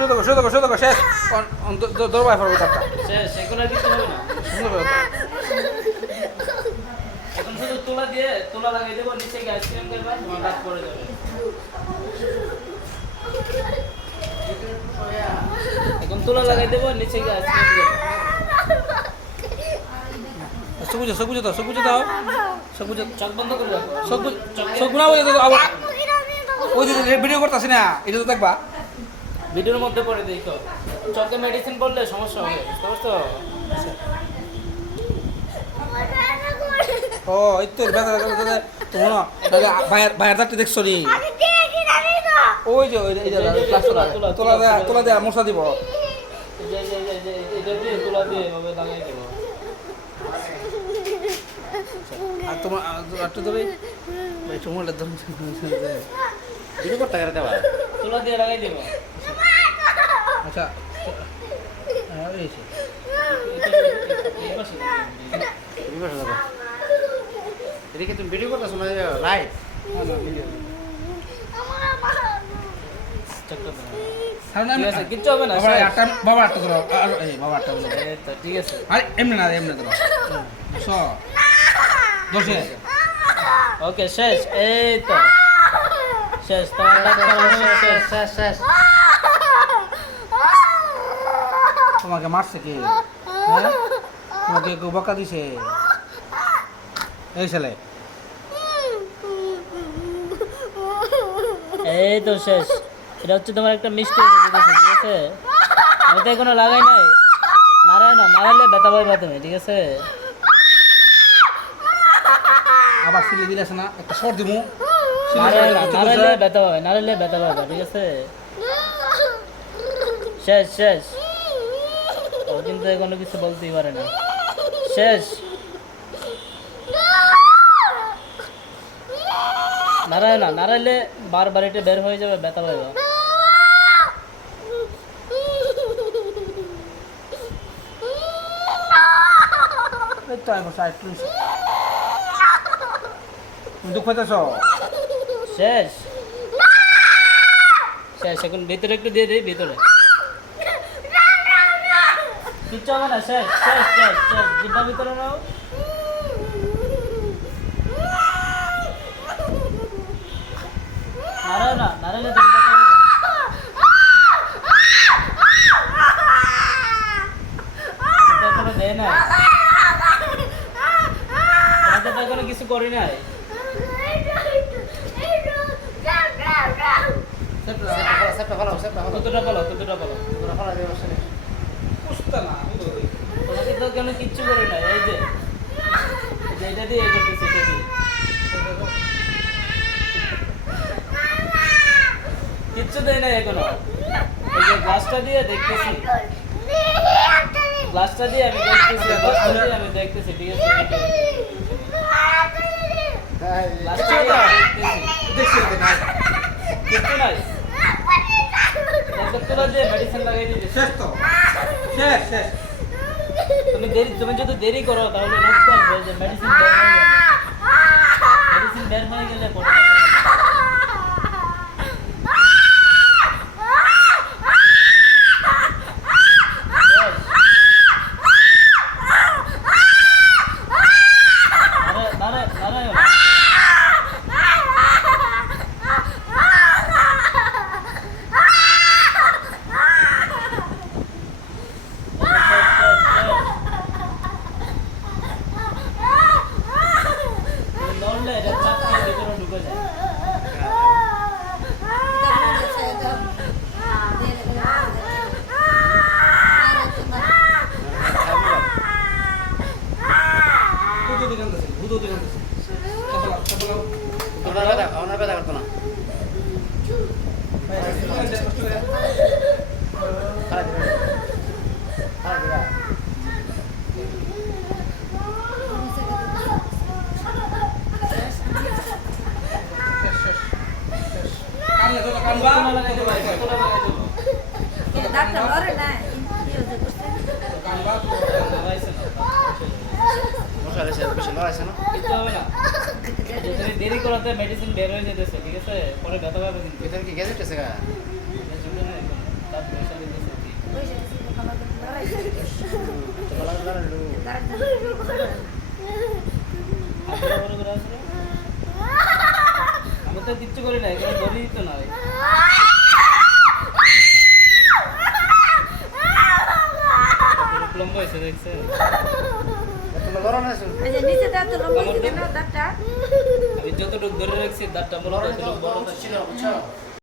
শুধু শেষ দরবার পড়বে তারটা শেষ এখন আর কিছু হবে না সুন্দর করে এখন শুধু তুলা লাগিয়ে দেবো নিচে গিয়ে আইসক্রিম দেবা তোমার রাত পড়ে যাবে এখন তুলা লাগাই দেবো নিচে গিয়ে আইসক্রিম দেবো সবুজ দাও সবুজ চোখ বন্ধ করে রাখো সবুজ না বলে তো আবার ওই যে ভিডিও করতেছি না এটা তো দেখবা ভিডিওর মধ্যে পড়ে দেখো চোখে মেডিসিন পড়লে সমস্যা হবে বুঝতে পারছো ও এই তো তোমার বাইরে দাঁড়তে দেখছো নি ওই যে তোলা দেয়া মশলা দিব এটা দিয়ে তুলা দিয়ে এভাবে লাগাই দেবো আর তোমার একটু ধরে চুমুলটা ধরুন ভিডিও করতে গেলে দেবা তুলা দিয়ে লাগাই দেবো আচ্ছা এই এদিকে তুমি ভিডিও করতেছো না লাইভ ঠিক আছে কিচ্ছু হবে না বাবা আটটা ধরো বাবা আটটা ধরো ঠিক আছে আরে এমনি ধরো দশে ওকে শেষ এই তো শেষ তোমার শেষ তোমাকে মারছে কে হ্যাঁ তোমাকে কেউ বকা দিছে এই ছেলে এই তো শেষ এটা হচ্ছে তোমার একটা মিষ্টি ঠিক আছে আমি তো এখনো লাগাই নাই নাড়াইলে ব্যথা পাইবা তুমি ঠিক আছে আবার সিলি দিলে আছে না একটা শর্ট দিমু নাড়াইলে ব্যথা পাবে ঠিক আছে শেষ ও কিন্তু এখনো কিছু বলতেই পারে না শেষ নাড়াইলে বারবার এটা বের হয়ে যাবে ব্যথা পাইবা দুঃখ পাইতেছ শেষ এখন ভিতরে একটু দিয়ে দিই ভিতরে কিচ্ছু হবে না শেষ জিব্বা ভিতরে নাও নাড়াইলে তুমি এখনো দেয় না এখনো কিছু করি নাই কতটা পালো তোমাকে তো কেন কিচ্ছু করি নাই এই যে এটা দিয়ে করতেছি এটা দিয়ে কিচ্ছু দেয় নাই এখনো এই যে গ্লাসটা দিয়ে দেখতেছি আমি দেখতেছি ঠিক আছে কিচ্ছু নাই মেডিসিন লাগাই দিয়েছি তুমি যদি দেরি করো তাহলে রোগ আসবে যে মেডিসিন বের হয়ে গেলে পরে দেরি করাতে মেডিসিন বের হয়ে যেতেছে ঠিক আছে পরে ব্যথা পাবে কিন্তু ভিতরে কি গ্যাজেট আছে গা হাত পয়সা দিতেছে আমি তো কিচ্ছু করি না এখানে ধরেই তো নয় লম্বা হয়েছে দেখছে আমি যতটুকু ধরে রাখছি দাঁতটা বড় ছিল বুঝছো